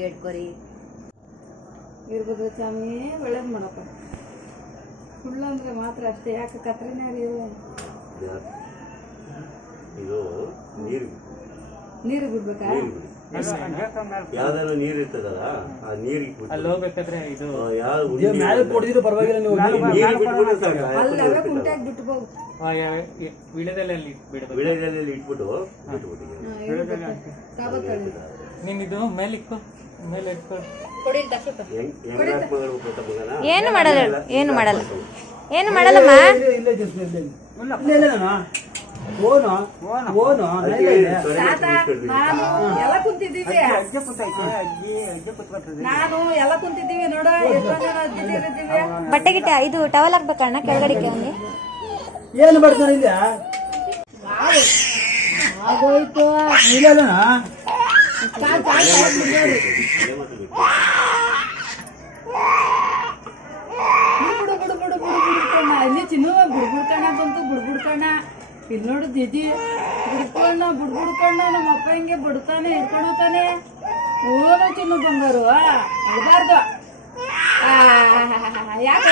ಹೇಳ್ಕೊರಿ ವೀರಭದ್ರ ಸ್ವಾಮಿ ಒಳ್ಳೇದು ಮಾಡಪ್ಪ. ಸುಳ್ಳು ಅಂದ್ರೆ ಮಾತ್ರ ಅಷ್ಟೇ. ಯಾಕೆ ಕತ್ರಿನೇ ಅರಿಯಲ್ಲ. ಇದು ನೀರು ಬಿಡ್ಬೇಕಾ? ಯಾವ್ದಾದ್ರು ನೀರ್ ಇರ್ತದಲ್ಲ ಆ ನೀರಿಗೆ ಅಲ್ಲಿ ಹೋಗ್ಬೇಕಾದ್ರೆ ಇದು ಕೊಡಿದ್ರು ಪರವಾಗಿಲ್ಲ. ನೀವು ಅಲ್ಲವೇ ಕುಂಟಾಗಿ ಬಿಟ್ಟು ಹೋಗು. ವಿಳೆದೆಲೆಯಲ್ಲಿ ಬಿಡಬೇಕು. ವಿಳೆದೆಲೆಯಲ್ಲಿ ಇಟ್ಬಿಟ್ಟು ನೀನ್ ಇದು ಮೇಲೆ ಇಕ್ಕು, ಮೇಲೆ ಇಟ್ಕೊಳ್ಳಿ. ಏನು ಮಾಡಲ್ಲ, ಏನು ಮಾಡಲ್ಲ, ಏನು ಮಾಡಲ್ಲಮ್ಮ. ಎಲ್ಲ ಕುಂತಿದ್ದೀವಿ, ನಾನು ಎಲ್ಲ ಕುಂತಿದ್ದೀವಿ ನೋಡ. ಬಟ್ಟೆ ಗಿಟ್ಟ ಇದು ಟವಲ್ ಹಾಕ್ಬೇಕಣ್ಣ ಕೆಳಗಡೆಗೆ ಅವನಿಗೆ. ಏನು ಮಾಡ್ತಾರೆ ಇಲ್ಲ ಆಗೋಯ್ತು. ಇಲ್ಲಿ ಚಿನ್ನು ಬುಡ್ಬುಡ್ಕಣ್ಣ ಬಂತು. ಬುಡ್ಬುಡ್ಕಣ್ಣ ಇಲ್ಲಿ ನೋಡು ದಿದಿ ಬುಡ್ಬುಡ್ಕಣ್ಣ ನಮ್ಮ ಅಪ್ಪ ಹಿಂಗೆ ಬಿಡ್ತಾನೆ ಹಿಡ್ಕೊಂಡು ಹೋಗ್ತಾನೆ. ಓನು ಚಿನ್ನು ಬಂಗಾರು ಅಳ್ಬಾರ್ದು. ಯಾಕೆ